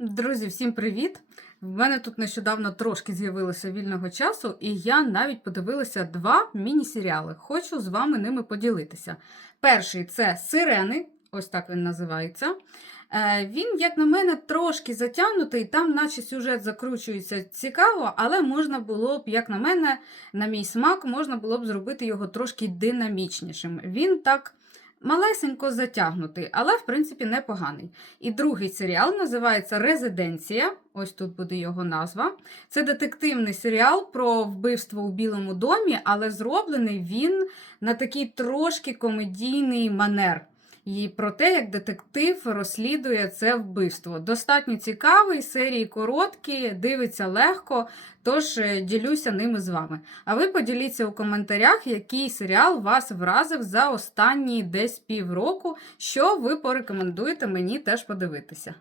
Друзі, всім привіт! В мене тут нещодавно трошки з'явилося вільного часу, і я навіть подивилася два міні-серіали. Хочу з вами ними поділитися. Перший це Сирени, ось так він називається. Е, Він, як на мене, трошки затягнутий, там, наче сюжет закручується цікаво, але можна було б, як на мене, на мій смак, можна було б зробити його трошки динамічнішим. Він так малесенько затягнутий, але в принципі непоганий. І другий серіал називається Резиденція. Ось тут буде його назва. Це детективний серіал про вбивство у Білому домі, але зроблений він на такий трошки комедійний манер. І про те, як детектив розслідує це вбивство. Достатньо цікавий, серії короткі, дивиться легко, тож е, ділюся ними з вами. А ви поділіться у коментарях, який серіал вас вразив за останні десь півроку, що ви порекомендуєте мені теж подивитися.